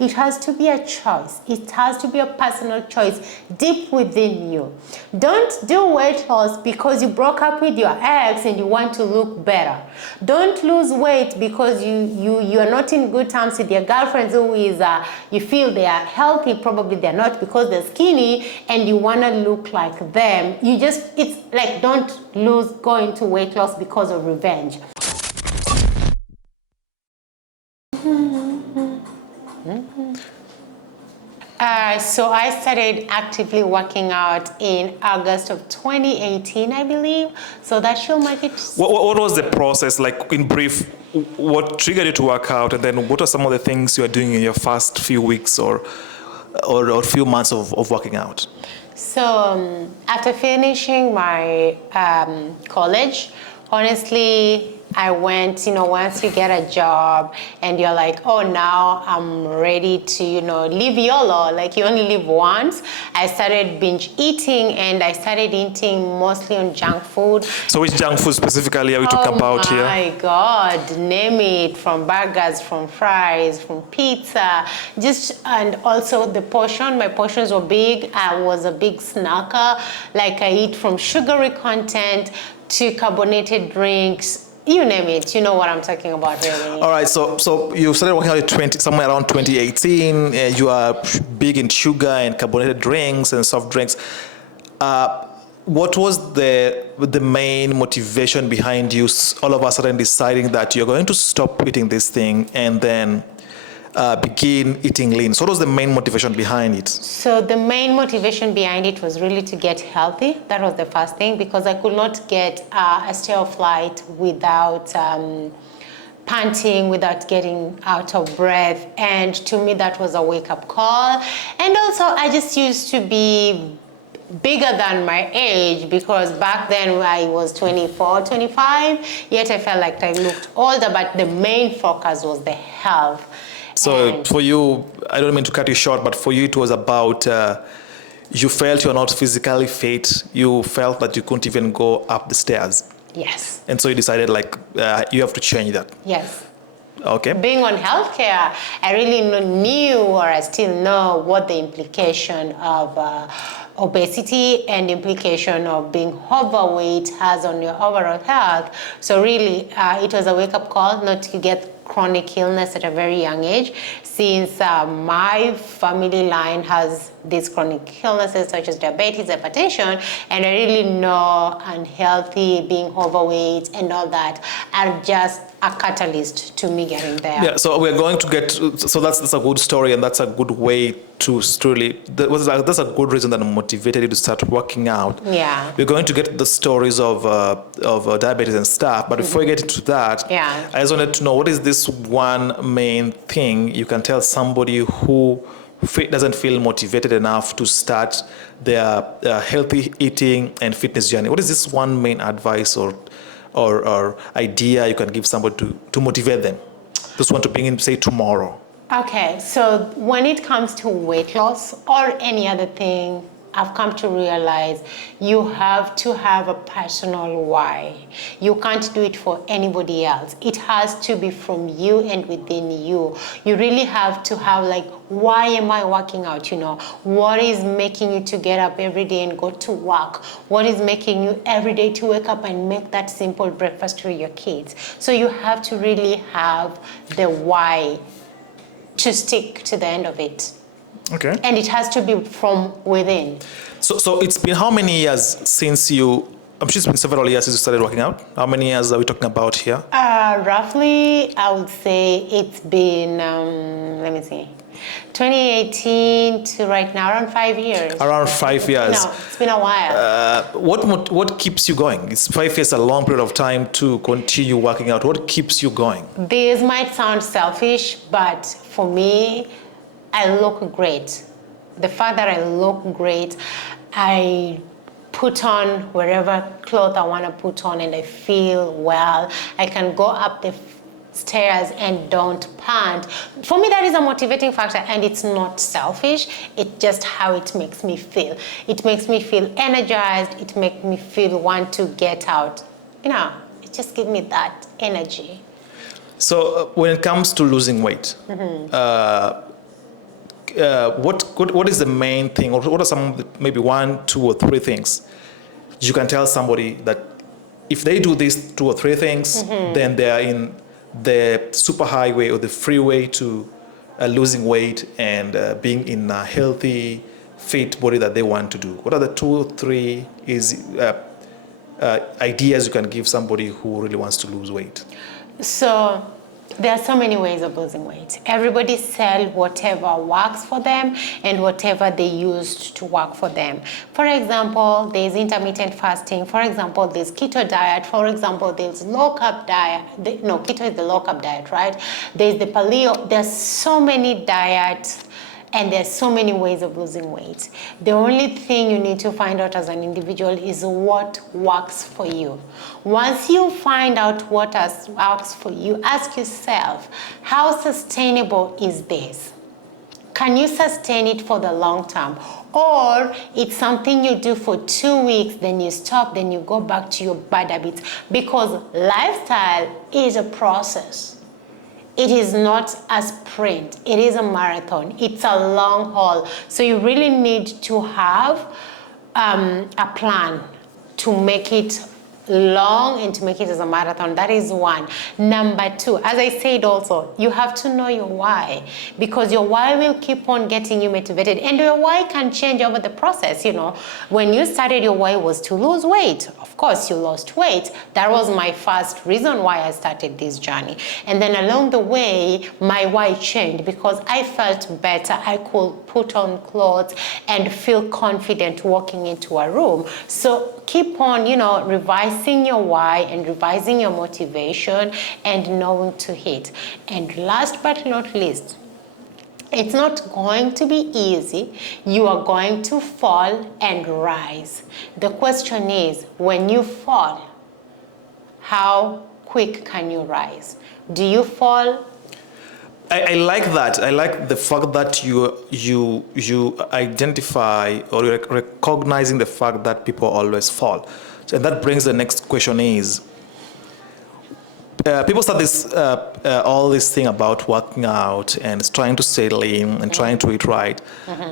It has to be a choice. It has to be a personal choice deep within you. Don't do weight loss because you broke up with your ex and you want to look better. Don't lose weight because you are not in good terms with your girlfriends who is, you feel they are healthy, probably they're not because they're skinny and you want to look like them. It's like don't go into weight loss because of revenge. So I started actively working out in August of 2018, I believe. So that should make it. What was the process like in brief? What triggered you to work out, and then what are some of the things you are doing in your first few weeks or few months of working out? So after finishing my college, honestly, I went, once you get a job and you're like, oh, now I'm ready to, live YOLO, like you only live once. I started binge eating and I started eating mostly on junk food. So which junk food specifically are we talking about here? Oh my God, name it, from burgers, from fries, from pizza, and also the portion, my portions were big. I was a big snacker, like I eat from sugary content to carbonated drinks. You name it, you know what I'm talking about, really. All right, so you started working out at somewhere around 2018. You are big in sugar and carbonated drinks and soft drinks. What was the main motivation behind you all of a sudden deciding that you're going to stop eating this thing and then begin eating lean? So what was the main motivation behind it? So the main motivation behind it was really to get healthy. That was the first thing, because I could not get a stay of flight without panting, without getting out of breath. And to me, that was a wake-up call. And also, I just used to be bigger than my age, because back then I was 24, 25, yet I felt like I looked older, but the main focus was the health. So for you, I don't mean to cut you short, but for you it was about, you felt you're not physically fit, you felt that you couldn't even go up the stairs. Yes. And so you decided you have to change that. Yes. Okay. Being on healthcare, I really knew, or I still know, what the implication of obesity and implication of being overweight has on your overall health. So really, it was a wake-up call not to get chronic illness at a very young age, since my family line has these chronic illnesses such as diabetes, hypertension, and I really know unhealthy, being overweight and all that are just a catalyst to me getting there. Yeah, so we're going to get, so that's a good story, and that's a good way to really, that's a good reason that motivated you to start working out. Yeah. We're going to get the stories of diabetes and stuff, but before we get into that, yeah, I just wanted to know, what is this one main thing you can tell somebody who doesn't feel motivated enough to start their healthy eating and fitness journey? What is this one main advice or idea you can give somebody to motivate them? Just want to bring in, say, tomorrow. Okay, so when it comes to weight loss or any other thing, I've come to realize you have to have a personal why. You can't do it for anybody else. It has to be from you and within you. You really have to have why am I working out? What is making you to get up every day and go to work? What is making you every day to wake up and make that simple breakfast for your kids? So you have to really have the why to stick to the end of it. Okay. And it has to be from within. So it's been how many years since you, I'm sure it's been several years since you started working out. How many years are we talking about here? Roughly, I would say it's been, 2018 to right now, around 5 years. Around 5 years. No, it's been a while. What keeps you going? It's 5 years, a long period of time to continue working out. What keeps you going? This might sound selfish, but for me, I look great. The fact that I look great, I put on wherever clothes I want to put on and I feel well. I can go up the stairs and don't pant. For me, that is a motivating factor, and it's not selfish. It's just how it makes me feel. It makes me feel energized. It makes me feel want to get out. It just gives me that energy. So when it comes to losing weight, what is the main thing, or what are some of the, maybe 1, 2, or 3 things you can tell somebody that if they do these 2 or 3 things, then they are in the superhighway or the freeway to losing weight and being in a healthy, fit body that they want to do? What are the 2 or 3 ideas you can give somebody who really wants to lose weight? So there are so many ways of losing weight. Everybody sell whatever works for them and whatever they used to work for them. For example, there's intermittent fasting. For example, there's keto diet. For example, there's low carb diet. No, keto is the low carb diet, right? There's the paleo. There's so many diets. And there's so many ways of losing weight. The only thing you need to find out as an individual is what works for you. Once you find out what works for you, ask yourself, how sustainable is this? Can you sustain it for the long term? Or it's something you do for 2 weeks, then you stop, then you go back to your bad habits. Because lifestyle is a process. It is not a sprint, it is a marathon. It's a long haul. So you really need to have a plan to make it long and to make it as a marathon. That is 1. Number 2, as I said also, you have to know your why, because your why will keep on getting you motivated, and your why can change over the process. You know, when you started, your why was to lose weight. Of course, you lost weight. That was my first reason why I started this journey. And then along the way, my why changed because I felt better. I could put on clothes and feel confident walking into a room. So keep on, revising your why and revising your motivation and knowing to hit. And last but not least, it's not going to be easy. You are going to fall and rise. The question is, when you fall, how quick can you rise? Do you fall? I like that. I like the fact that you identify, or you're recognizing the fact that people always fall. So, and that brings the next question is, people start this all this thing about working out and trying to stay lean and trying to eat right,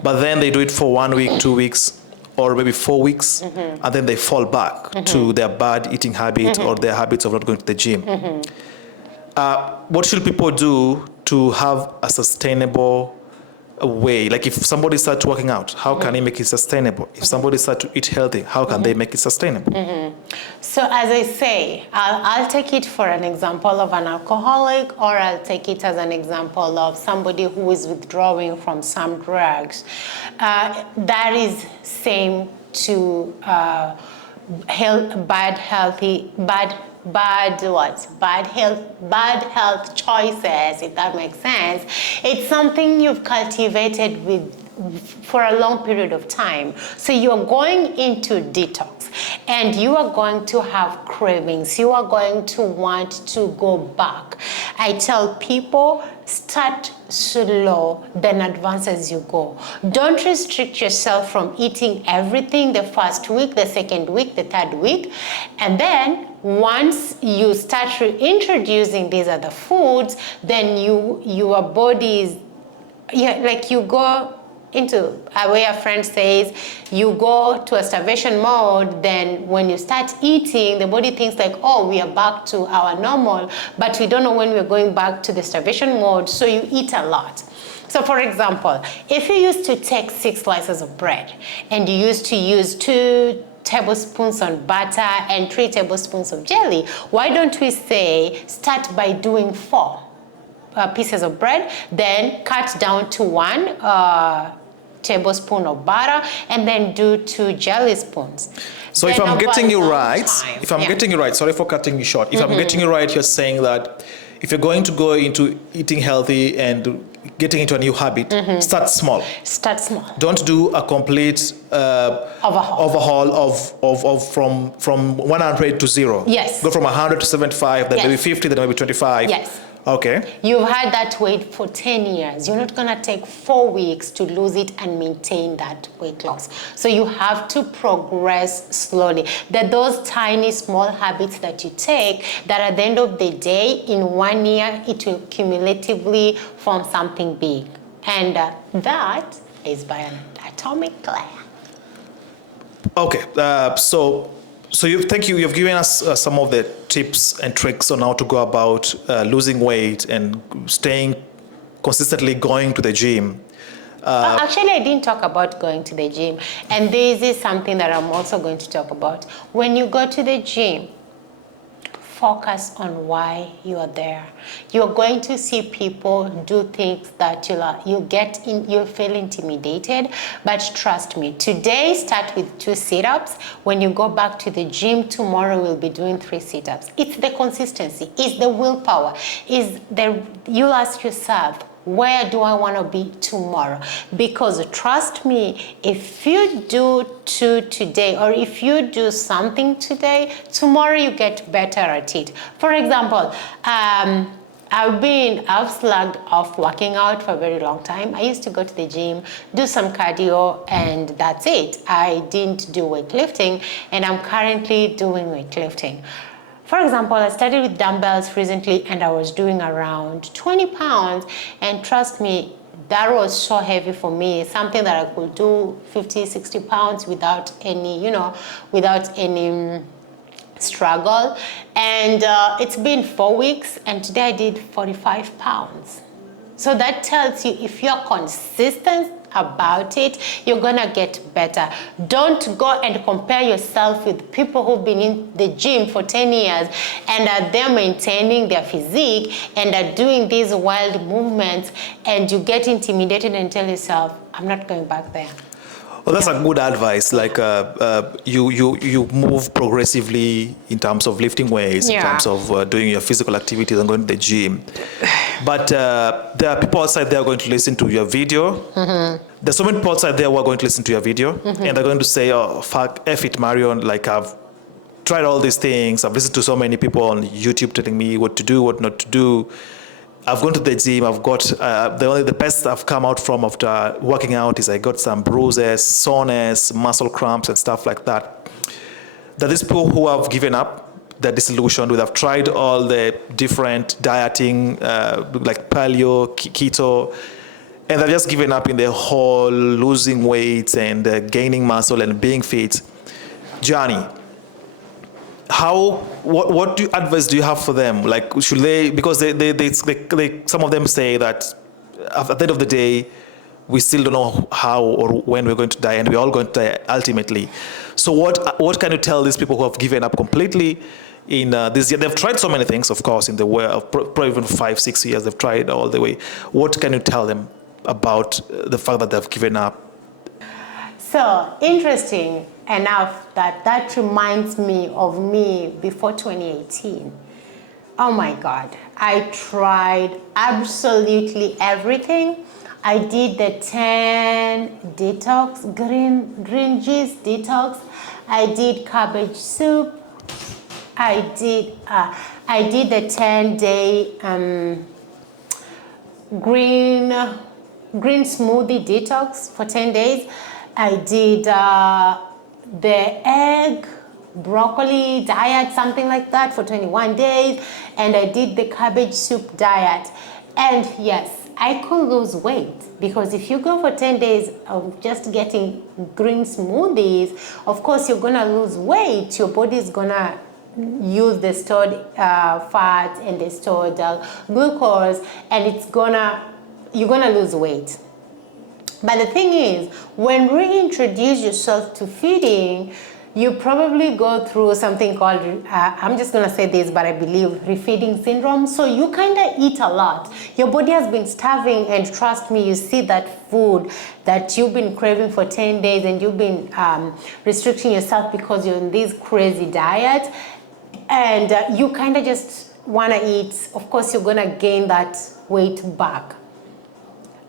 but then they do it for 1 week, 2 weeks, or maybe 4 weeks, and then they fall back to their bad eating habit or their habits of not going to the gym. What should people do to have a sustainable way? Like if somebody starts working out, how can they make it sustainable? If somebody starts to eat healthy, how can they make it sustainable? So as I say, I'll take it for an example of an alcoholic, or I'll take it as an example of somebody who is withdrawing from some drugs. That is same to bad health choices, if that makes sense. It's something you've cultivated for a long period of time. So you're going into detox and you are going to have cravings. You are going to want to go back. I tell people, start slow, then advance as you go. Don't restrict yourself from eating everything the first week, the second week, the third week. And then once you start reintroducing these other foods, then your body is, like you go into where a friend says you go to a starvation mode, then when you start eating, the body thinks like, oh, we are back to our normal, but we don't know when we're going back to the starvation mode, so you eat a lot. So for example, if you used to take 6 slices of bread and you used to use 2 tablespoons of butter and 3 tablespoons of jelly, why don't we say start by doing 4 pieces of bread, then cut down to 1 tablespoon of butter, and then do 2 jelly spoons. So then if I'm getting you right, getting you right, sorry for cutting you short. If I'm getting you right, you're saying that if you're going to go into eating healthy and getting into a new habit, start small. Start small. Don't do a complete overhaul of from 100 to 0. Yes. Go from 100 to 75, then maybe 50, then maybe 25. Yes. Okay. You've had that weight for 10 years. You're not going to take 4 weeks to lose it and maintain that weight loss. So you have to progress slowly. There are those tiny, small habits that you take that at the end of the day, in 1 year, it will cumulatively form something big. And that is by an atomic clock. Okay, so you've given us some of the tips and tricks on how to go about losing weight and staying consistently going to the gym. Actually, I didn't talk about going to the gym, and this is something that I'm also going to talk about. When you go to the gym, focus on why you are there. You're going to see people do things that you'll feel intimidated, but trust me, today start with 2 sit-ups. When you go back to the gym tomorrow, we'll be doing 3 sit-ups. It's the consistency, it's the willpower, you'll ask yourself, where do I want to be tomorrow? Because trust me, if you do 2 today, or if you do something today, tomorrow you get better at it. For example, I've slugged off working out for a very long time. I used to go to the gym, do some cardio, and that's it. I didn't do weightlifting, and I'm currently doing weightlifting. For example, I started with dumbbells recently, and I was doing around 20 pounds, and trust me, that was so heavy for me, something that I could do 50, 60 pounds without any, struggle. And it's been 4 weeks, and today I did 45 pounds. So that tells you, if you're consistent about it, you're gonna get better. Don't go and compare yourself with people who've been in the gym for 10 years and they're maintaining their physique and are doing these wild movements, and you get intimidated and tell yourself, I'm not going back there. Well, that's a good advice. Like you move progressively in terms of lifting weights, in terms of doing your physical activities and going to the gym. But there are people outside there going to listen to your video. Mm-hmm. There's so many people outside there who are going to listen to your video, mm-hmm. and they're going to say, "Oh, fuck, F it, Marion. Like I've tried all these things. I've listened to so many people on YouTube telling me what to do, what not to do. I've gone to the gym. I've got the best I've come out from after working out is I got some bruises, soreness, muscle cramps, and stuff like that." There are these people who have given up, they're disillusioned. We have tried all the different dieting, like paleo, keto, and they've just given up in the whole losing weight and gaining muscle and being fit journey. What advice do you have for them? Like, should they, because they some of them say that at the end of the day, we still don't know how or when we're going to die, and we're all going to die ultimately. So what can you tell these people who have given up completely in this year? They've tried so many things, of course, in the world, probably even 5-6 years, they've tried all the way. What can you tell them about the fact that they've given up? So interesting enough that reminds me of me before 2018. Oh my God, I tried absolutely everything. I did the 10 detox, green juice detox. I did cabbage soup. I did the 10-day green smoothie detox for 10 days. I did the egg, broccoli diet, something like that, for 21 days. And I did the cabbage soup diet. And yes, I could lose weight, because if you go for 10 days of just getting green smoothies, of course you're gonna lose weight. Your body is gonna use the stored fat and the stored glucose, and you're gonna lose weight. But the thing is, when you reintroduce yourself to feeding, you probably go through something called, I'm just going to say this, but I believe refeeding syndrome. So you kind of eat a lot. Your body has been starving, and trust me, you see that food that you've been craving for 10 days and you've been restricting yourself because you're in this crazy diet, and you kind of just want to eat. Of course, you're going to gain that weight back.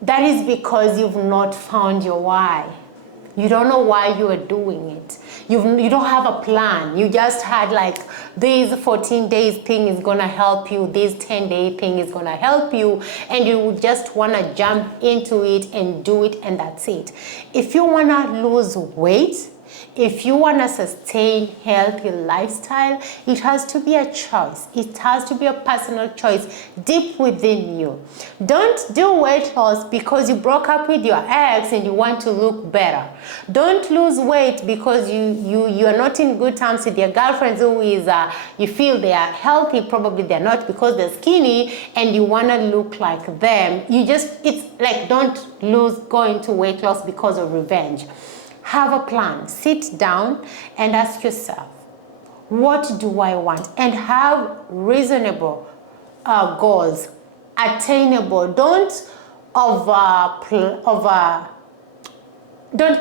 That is because you've not found your why. You don't know why you are doing it. You don't have a plan. You just had like, this 14 days thing is gonna help you, this 10-day thing is gonna help you, and you just wanna jump into it and do it, and that's it. If you wanna lose weight, If you want to sustain healthy lifestyle, it has to be a choice. It has to be a personal choice deep within you. Don't do weight loss because you broke up with your ex and you want to look better. Don't lose weight because you are not in good terms with your girlfriends who is you feel they are healthy, probably they're not because they're skinny, and you want to look like them. It's like, don't go into weight loss because of revenge. Have a plan. Sit down and ask yourself, what do I want? And have reasonable goals, attainable. Don't be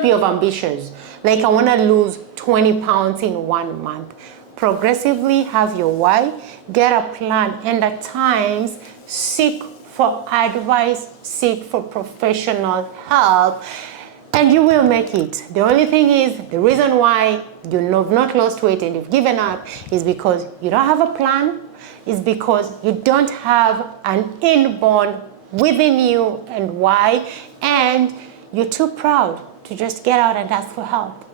overambitious. Like, I want to lose 20 pounds in 1 month. Progressively have your why, get a plan, and at times seek for advice, seek for professional help, and you will make it. The only thing is, the reason why you have not lost weight and you've given up is because you don't have a plan, is because you don't have an inborn within you and why, and you're too proud to just get out and ask for help.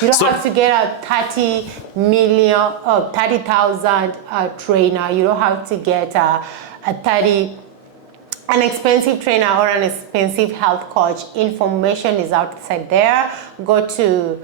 You don't have to get a 30,000 trainer. You don't have to get an expensive trainer or an expensive health coach. Information is outside there. Go to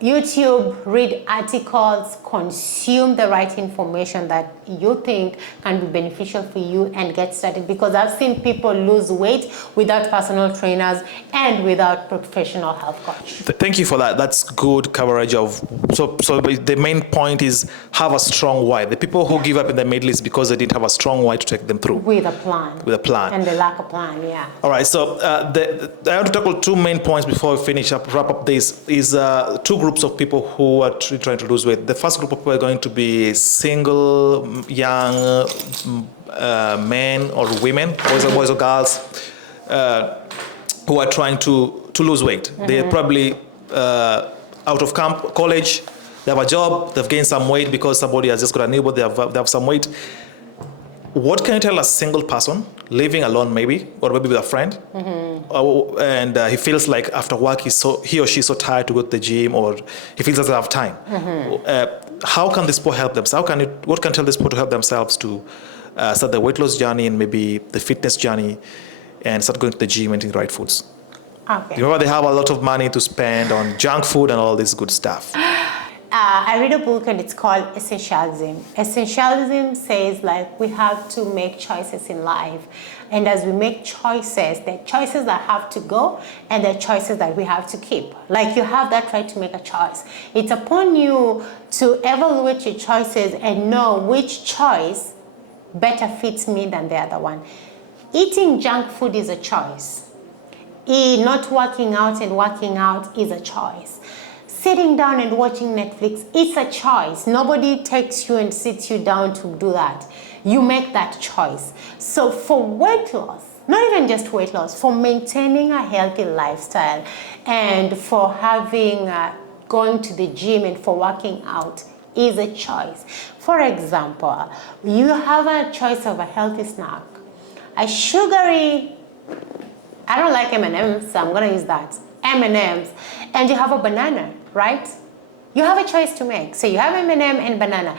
YouTube, read articles, consume the right information that you think can be beneficial for you, and get started. Because I've seen people lose weight without personal trainers and without professional health coach. Thank you for that. That's good coverage of. So the main point is have a strong why. The people who give up in the middle is because they didn't have a strong why to take them through. With a plan. With a plan. And they lack a plan, yeah. All right. So I want to tackle two main points before we wrap up this. Is two groups of people who are trying to lose weight. The first group of people are going to be single, young men or women, boys or girls, who are trying to lose weight. Mm-hmm. They're probably out of college, they have a job, they've gained some weight because somebody has just got a neighbor, they have some weight. What can you tell a single person living alone, maybe, or maybe with a friend, mm-hmm. And he feels like after work he or she is so tired to go to the gym, or he feels doesn't have time? Mm-hmm. How can this people help themselves? What can you tell this people to help themselves to start the weight loss journey and maybe the fitness journey, and start going to the gym and eating the right foods? Okay. Remember, they have a lot of money to spend on junk food and all this good stuff. I read a book and it's called Essentialism. Essentialism says, like, we have to make choices in life. And as we make choices, there are choices that have to go and there are choices that we have to keep. Like, you have that right to make a choice. It's upon you to evaluate your choices and know which choice better fits me than the other one. Eating junk food is a choice. Not working out and working out is a choice. Sitting down and watching Netflix, it's a choice. Nobody takes you and sits you down to do that. You make that choice. So for weight loss, not even just weight loss, for maintaining a healthy lifestyle and for having going to the gym and for working out is a choice. For example, you have a choice of a healthy snack. A sugary, I don't like M&M's, so I'm gonna use that. M&M's, and you have a banana, right? You have a choice to make. So you have M&M and banana.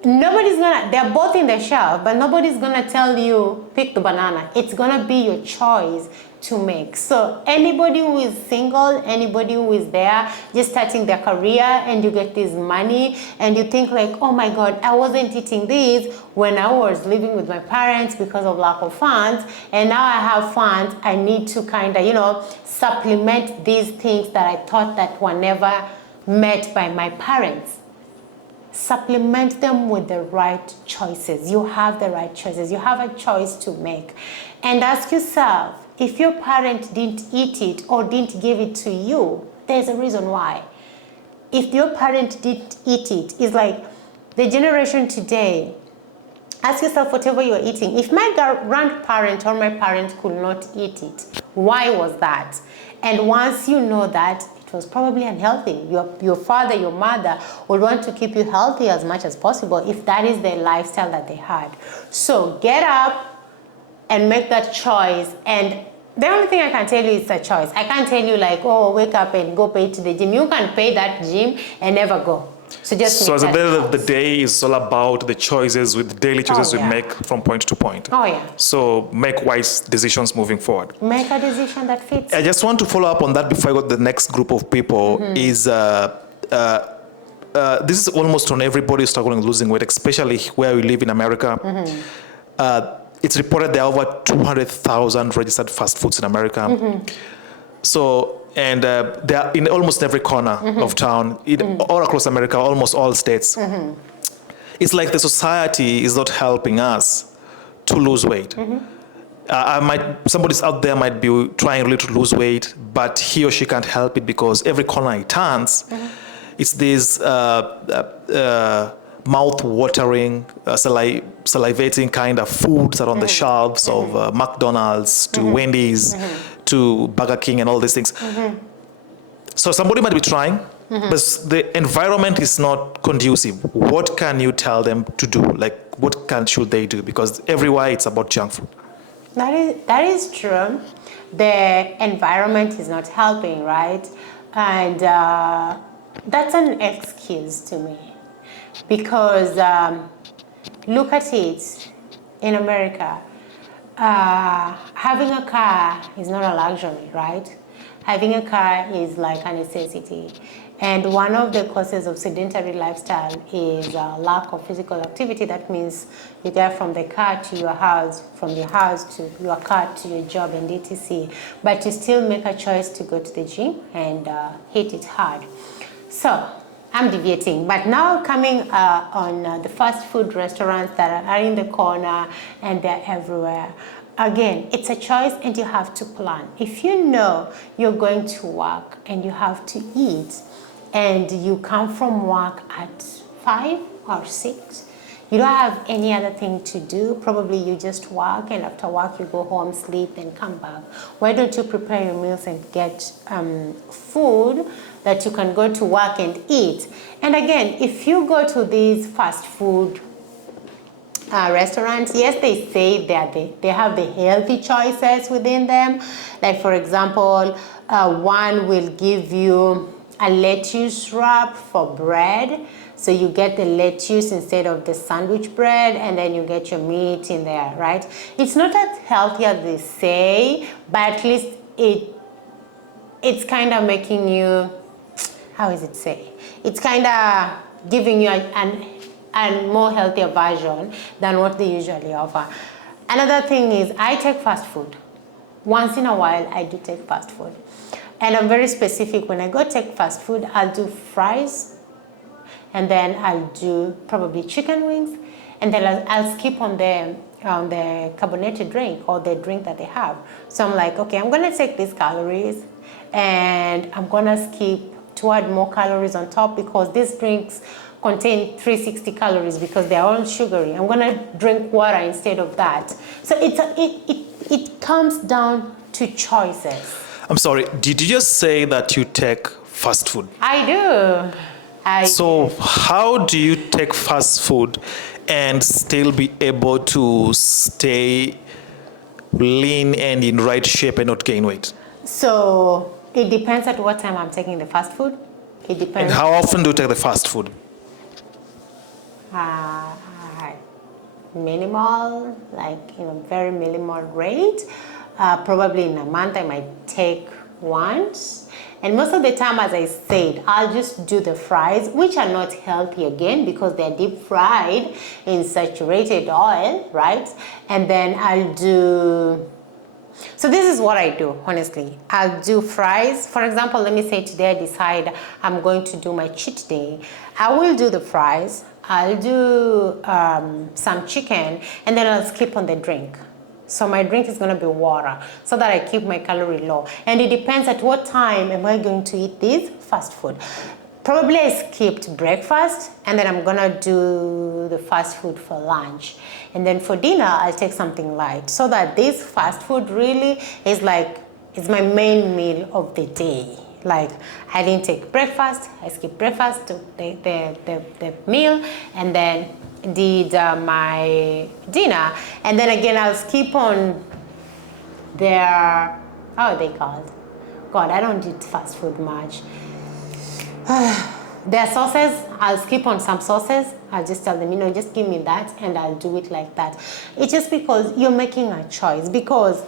They're both in the shelf, but nobody's gonna tell you, pick the banana. It's gonna be your choice to make. So anybody who is single, anybody who is there, just starting their career, and you get this money, and you think like, oh my God, I wasn't eating this when I was living with my parents because of lack of funds, and now I have funds, I need to kind of, supplement these things that I thought that were never met by my parents. Supplement them with the right choices. You have the right choices. You have a choice to make. And ask yourself, if your parent didn't eat it or didn't give it to you, there's a reason why. If your parent didn't eat it, it's like the generation today. Ask yourself whatever you're eating. If my grandparent or my parent could not eat it, why was that? And once you know that, it was probably unhealthy. Your father, your mother would want to keep you healthy as much as possible if that is the lifestyle that they had. So get up and make that choice and The only thing I can tell you is a choice. I can't tell you like, oh, wake up and go pay to the gym. You can pay that gym and never go. So just So make at the that end of the choice. day, is all about the choices, with the daily choices we yeah. make from point to point. Oh yeah. So make wise decisions moving forward. Make a decision that fits. I just want to follow up on that before I go to the next group of people. This is almost on everybody struggling with losing weight, especially where we live in America. It's reported there are over 200,000 registered fast foods in America. So, and they are in almost every corner of town, all across America, almost all states. It's like the society is not helping us to lose weight. Somebody out there might be trying really to lose weight, but he or she can't help it because every corner he turns, it's this mouth-watering, salivating kind of foods that are on the shelves of McDonald's to Wendy's to Burger King and all these things. So somebody might be trying, but the environment is not conducive. What can you tell them to do? Like, should they do? Because everywhere it's about junk food. That is true. The environment is not helping, right? And that's an excuse to me. Because look at it, in America, having a car is not a luxury, right? Having a car is like a necessity. And one of the causes of sedentary lifestyle is lack of physical activity. That means you get from the car to your house, from your house to your car to your job and etc. But you still make a choice to go to the gym and hit it hard. So I'm deviating, but now coming on the fast food restaurants that are in the corner and they're everywhere. Again, it's a choice and you have to plan. If you know you're going to work and you have to eat and you come from work at 5 or 6, you don't have any other thing to do, probably you just work and after work you go home, sleep and come back. Why don't you prepare your meals and get food that you can go to work and eat? And again, if you go to these fast food restaurants, yes, they say that they have the healthy choices within them. Like for example, one will give you a lettuce wrap for bread. So you get the lettuce instead of the sandwich bread, and then you get your meat in there, right? It's not as healthy as they say, but at least it's kind of making you, how is it say? It's kind of giving you a more healthier version than what they usually offer. Another thing is I take fast food. Once in a while, I do take fast food. And I'm very specific. When I go take fast food, I'll do fries, and then I'll do probably chicken wings, and then I'll skip on the carbonated drink or the drink that they have. So I'm like, okay, I'm gonna take these calories, and I'm gonna skip to add more calories on top because these drinks contain 360 calories because they're all sugary. I'm gonna drink water instead of that. So it comes down to choices. I'm sorry, did you just say that you take fast food? I do. So how do you take fast food and still be able to stay lean and in right shape and not gain weight? So it depends at what time I'm taking the fast food. It depends. And how often do you take the fast food? Minimal, like very minimal rate. Probably in a month I might take once. And most of the time, as I said, I'll just do the fries, which are not healthy again because they're deep fried in saturated oil, right? And then I'll do, so this is what I do, honestly. I'll do fries. For example, let me say today I decide I'm going to do my cheat day. I will do the fries. I'll do some chicken, and then I'll skip on the drink. So my drink is going to be water so that I keep my calorie low. And it depends at what time am I going to eat this fast food. Probably I skipped breakfast, and then I'm going to do the fast food for lunch. And then for dinner, I'll take something light so that this fast food really is like, it's my main meal of the day. Like I didn't take breakfast, I skipped breakfast, took the meal, and then did my dinner. And then again, I'll skip on their How are they called? God, I don't eat fast food much. Their sauces, I'll skip on some sauces. I'll just tell them, just give me that, and I'll do it like that. It's just because you're making a choice. Because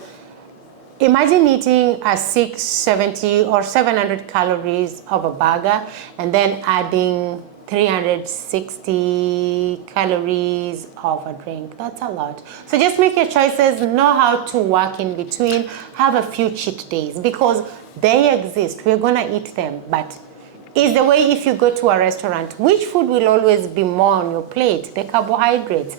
imagine eating a 670 or 700 calories of a burger and then adding 360 calories of a drink. That's a lot. So just make your choices, know how to work in between, have a few cheat days because they exist. We're going to eat them. But it's the way if you go to a restaurant, which food will always be more on your plate? The carbohydrates.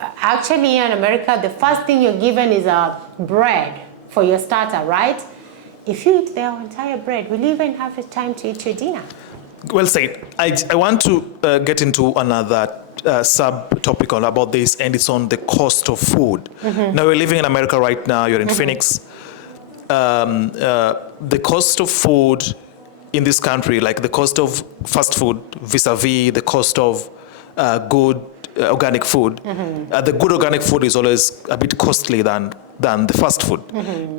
Actually, in America, the first thing you're given is a bread for your starter, right? If you eat their entire bread, will you even have the time to eat your dinner? Well said. I want to get into another subtopic about this, and it's on the cost of food. Now, we're living in America right now. You're in Phoenix. The cost of food in this country, like the cost of fast food vis-a-vis the cost of good organic food, the good organic food is always a bit costly than the fast food.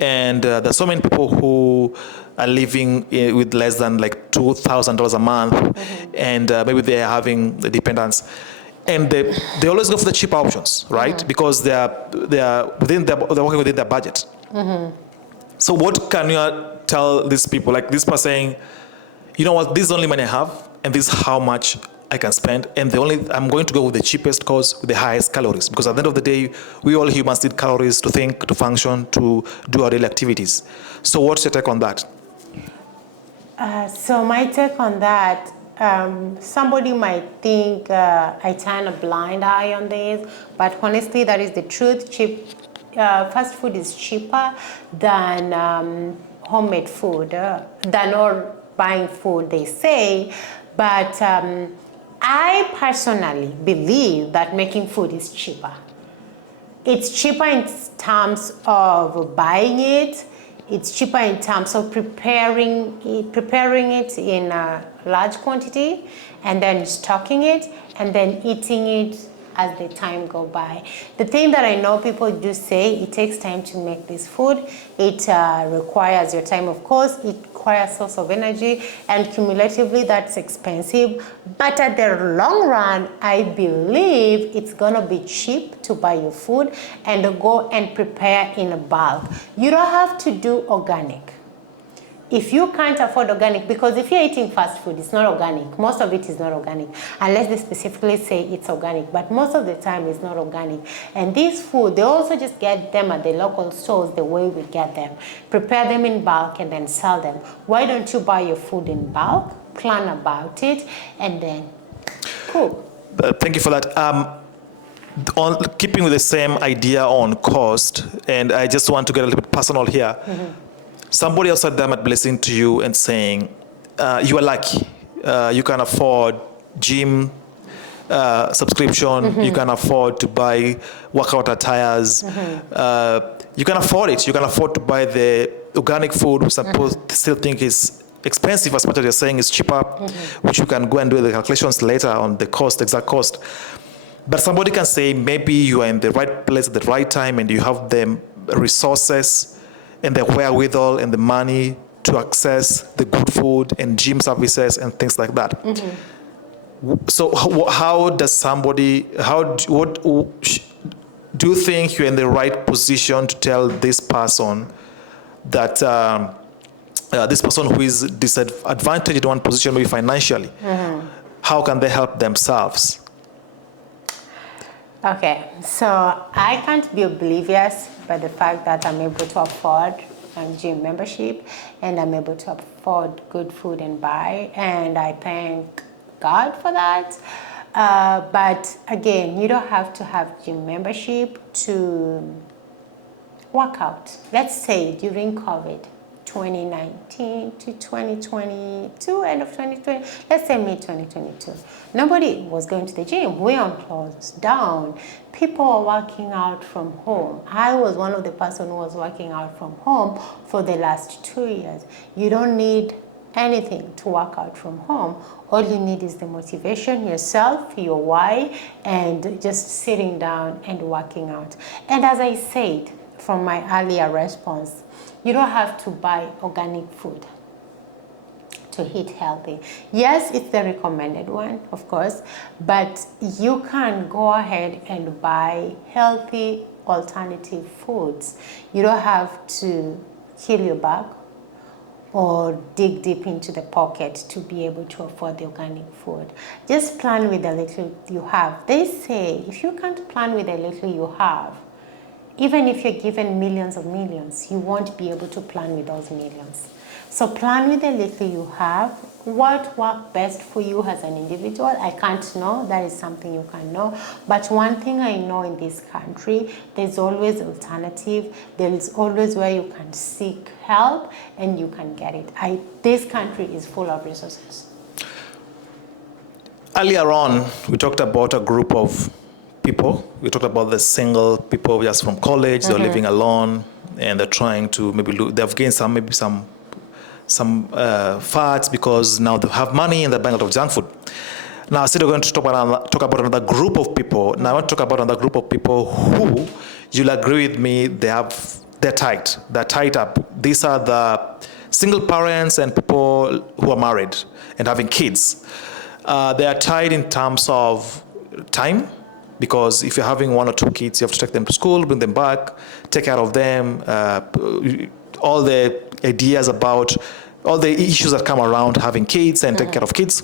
And there's so many people who are living with less than like $2,000 a month, and maybe they're having the dependents. And they always go for the cheap options, right? Because they're working within their budget. So what can you tell these people? Like this person saying, you know what, this is the only money I have, and this is how much I can spend, and I'm going to go with the cheapest cost with the highest calories, because at the end of the day, we all humans need calories to think, to function, to do our daily activities. So what's your take on that? So my take on that, somebody might think I turn a blind eye on this, but honestly, that is the truth. Fast food is cheaper than homemade food, than all buying food, they say. But I personally believe that making food is cheaper. It's cheaper in terms of buying it. It's cheaper in terms of preparing it in a large quantity and then stocking it and then eating it as the time go by. The thing that I know people do say, it takes time to make this food. It requires your time, of course. It requires source of energy, and cumulatively that's expensive. But at the long run, I believe it's gonna be cheap to buy your food and go and prepare in a bulk. You don't have to do organic. If you can't afford organic, because if you're eating fast food, it's not organic. Most of it is not organic, unless they specifically say it's organic. But most of the time, it's not organic. And this food, they also just get them at the local stores the way we get them. Prepare them in bulk and then sell them. Why don't you buy your food in bulk, plan about it, and then cook? Thank you for that. On keeping with the same idea on cost, and I just want to get a little bit personal here. Somebody outside there might be listening to you and saying, you are lucky. You can afford gym subscription. You can afford to buy workout attires. You can afford it. You can afford to buy the organic food, which I still think is expensive, as much as you're saying is cheaper, which you can go and do the calculations later on the cost, exact cost. But somebody can say maybe you are in the right place at the right time and you have the resources and the wherewithal and the money to access the good food and gym services and things like that. So how does somebody, do you think you're in the right position to tell this person that this person who is disadvantaged in one position, maybe financially, how can they help themselves? Okay, so I can't be oblivious by the fact that I'm able to afford a gym membership and I'm able to afford good food and buy, and I thank God for that. But again, you don't have to have gym membership to work out. Let's say during COVID, 2019 to 2022, end of 2020, let's say mid-2022. Nobody was going to the gym. We were closed down. People were working out from home. I was one of the person who was working out from home for the last 2 years. You don't need anything to work out from home. All you need is the motivation, yourself, your why, and just sitting down and working out. And as I said from my earlier response, You don't have to buy organic food to eat healthy. Yes, it's the recommended one, of course, but you can go ahead and buy healthy alternative foods. You don't have to kill your bag or dig deep into the pocket to be able to afford the organic food. Just plan with the little you have. They say if you can't plan with the little you have, even if you're given millions of millions, you won't be able to plan with those millions. So plan with the little you have. What works best for you as an individual, I can't know. That is something you can know. But one thing I know in this country, there's always alternative. There is always where you can seek help and you can get it. This country is full of resources. Earlier on, we talked about a group of people. We talked about the single people just from college. They're living alone and they're trying to they've gained some fats because now they have money and they're buying a lot of junk food. Now, still going to talk about another group of people. Now, I want to talk about another group of people who, you'll agree with me, they're tight. They're tied up. These are the single parents and people who are married and having kids. They are tied in terms of time, because if you're having 1 or 2 kids, you have to take them to school, bring them back, take care of them, all the ideas about all the issues that come around having kids and taking care of kids.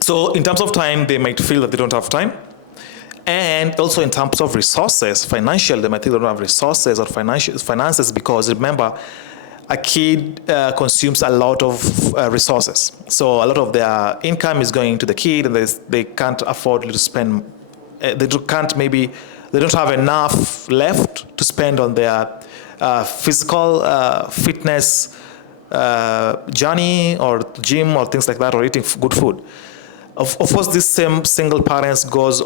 So in terms of time, they might feel that they don't have time. And also in terms of resources, financial, they might think they don't have resources or finances, because remember, a kid consumes a lot of resources. So a lot of their income is going to the kid, and they can't afford to spend, they don't have enough left to spend on their physical fitness journey or gym or things like that, or eating good food. Of course, this same single parents goes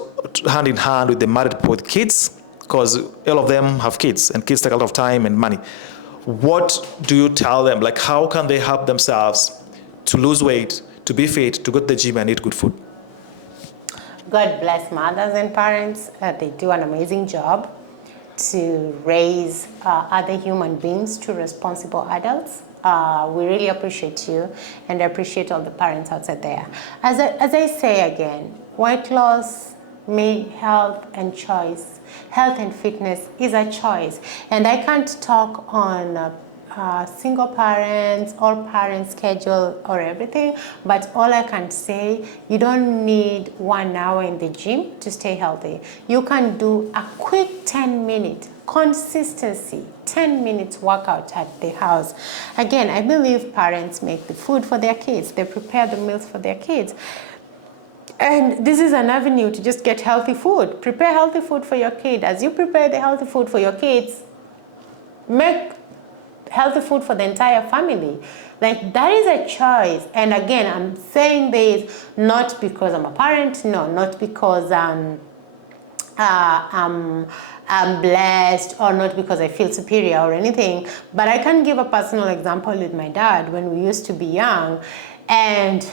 hand in hand with the married people with kids, because all of them have kids, and kids take a lot of time and money. What do you tell them? Like, how can they help themselves to lose weight, to be fit, to go to the gym and eat good food? God bless mothers and parents. They do an amazing job to raise other human beings to responsible adults. We really appreciate you, and I appreciate all the parents outside there. As I say again, weight loss, health and choice, health and fitness is a choice. And I can't talk on single parents or parent schedule or everything, but all I can say, you don't need 1 hour in the gym to stay healthy. You can do a quick 10-minute consistency, 10 minutes workout at the house. Again, I believe parents make the food for their kids. They prepare the meals for their kids. And this is an avenue to just get healthy food. Prepare healthy food for your kid. As you prepare the healthy food for your kids, make healthy food for the entire family. Like, that is a choice. And again, I'm saying this not because I'm a parent, no, not because I'm blessed, or not because I feel superior or anything, but I can give a personal example with my dad when we used to be young. And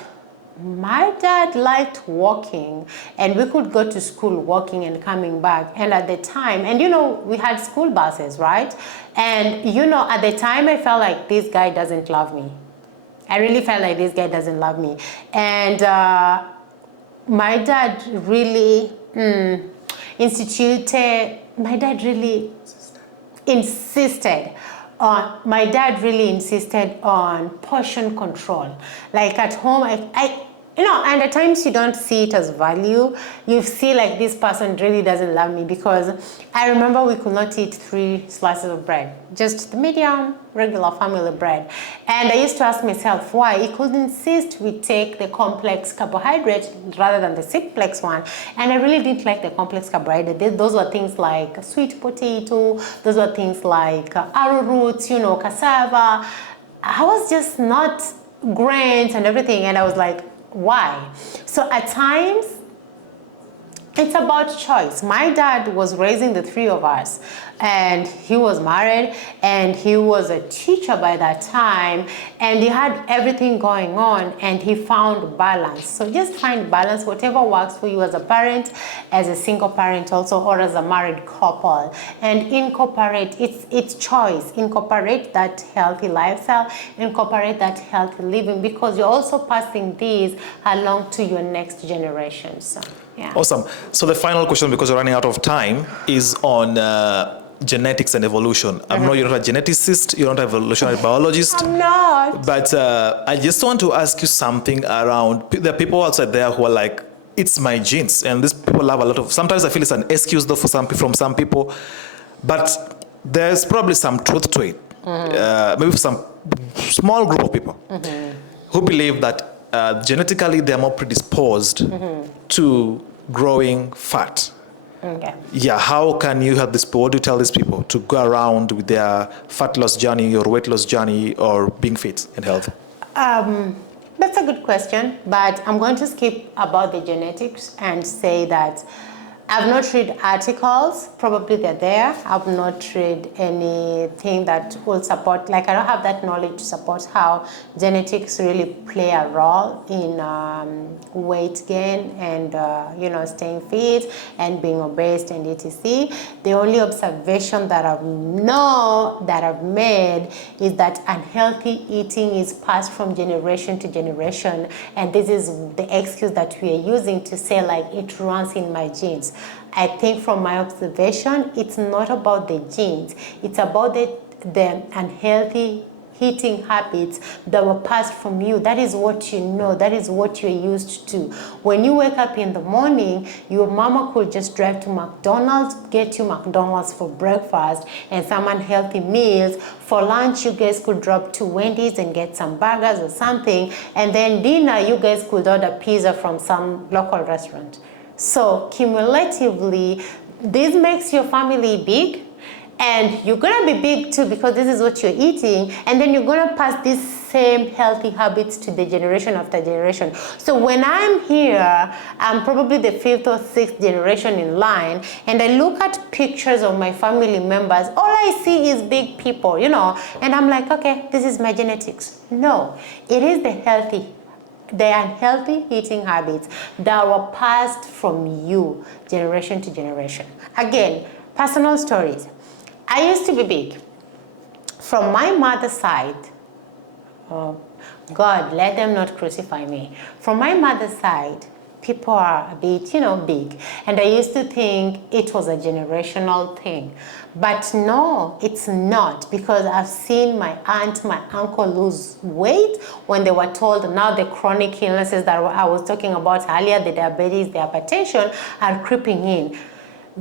my dad liked walking, and we could go to school walking and coming back. And at the time, and we had school buses, right? And at the time, I felt like this guy doesn't love me. I really felt like this guy doesn't love me. And my dad really insisted on portion control. Like at home, and at times you don't see it as value. You see like this person really doesn't love me, because I remember we could not eat 3 slices of bread, just the medium, regular family bread. And I used to ask myself why. He could insist we take the complex carbohydrate rather than the simplex one. And I really didn't like the complex carbohydrate. Those were things like sweet potato, those were things like arrowroot, cassava. I was just not grains and everything, and I was like, why? So at times, it's about choice. My dad was raising the 3 of us. and he was married, and he was a teacher by that time, and he had everything going on, and he found balance. So just find balance, whatever works for you as a parent, as a single parent also, or as a married couple, and incorporate, it's choice, incorporate that healthy lifestyle, incorporate that healthy living, because you're also passing these along to your next generation. So yeah. Awesome. So the final question, because we're running out of time, is on genetics and evolution. I know you're not a geneticist, you're not an evolutionary biologist. I'm not. But I just want to ask you something around, there are people outside there who are like, it's my genes. And these people have a lot of, sometimes I feel it's an excuse though from some people, but there's probably some truth to it. Maybe for some small group of people who believe that genetically they're more predisposed to growing fat. Okay. Yeah, how can you help this? What do you tell these people to go around with their fat loss journey or weight loss journey or being fit and healthy? That's a good question, but I'm going to skip about the genetics and say that I've not read articles, probably they're there. I've not read anything that will support, like I don't have that knowledge to support how genetics really play a role in weight gain and, staying fit and being obese and etc. The only observation that I've made is that unhealthy eating is passed from generation to generation. And this is the excuse that we are using to say like it runs in my genes. I think from my observation, it's not about the genes. It's about the unhealthy eating habits that were passed from you. That is what you know. That is what you're used to. When you wake up in the morning, your mama could just drive to McDonald's, get you McDonald's for breakfast and some unhealthy meals. For lunch, you guys could drop to Wendy's and get some burgers or something. And then dinner, you guys could order pizza from some local restaurant. So cumulatively, this makes your family big, and you're gonna be big too because this is what you're eating, and then you're gonna pass these same healthy habits to the generation after generation. So when I'm here, I'm probably the 5th or 6th generation in line, and I look at pictures of my family members, all I see is big people, and I'm like, okay, this is my genetics. No, it is the unhealthy eating habits that were passed from you generation to generation. Again, personal stories. I used to be big. From my mother's side, oh, God, let them not crucify me. From my mother's side, people are a bit, big. And I used to think it was a generational thing. But no, it's not, because I've seen my aunt, my uncle lose weight when they were told now the chronic illnesses that I was talking about earlier, the diabetes, the hypertension, are creeping in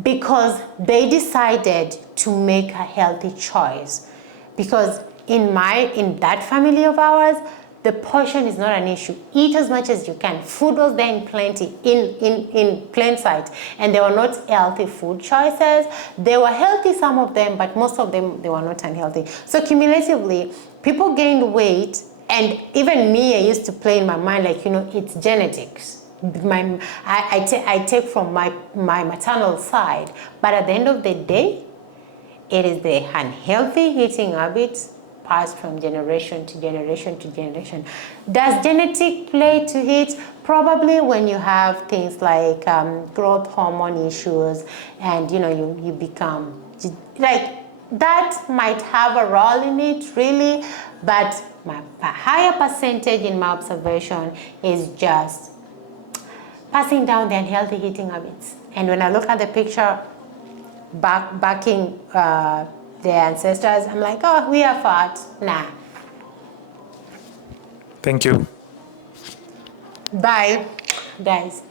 because they decided to make a healthy choice. Because in that family of ours, the portion is not an issue. Eat as much as you can. Food was there in plenty, in plain sight. And they were not healthy food choices. They were healthy, some of them, but most of them, they were not unhealthy. So cumulatively, people gained weight, and even me, I used to play in my mind like, it's genetics. I take from my maternal side. But at the end of the day, it is the unhealthy eating habits passed from generation to generation to generation. Does genetic play to it? Probably when you have things like growth hormone issues and you become like that might have a role in it really, but a higher percentage in my observation is just passing down the unhealthy eating habits. And when I look at the picture backing their ancestors, I'm like, oh, we are fat. Nah. Thank you. Bye, guys.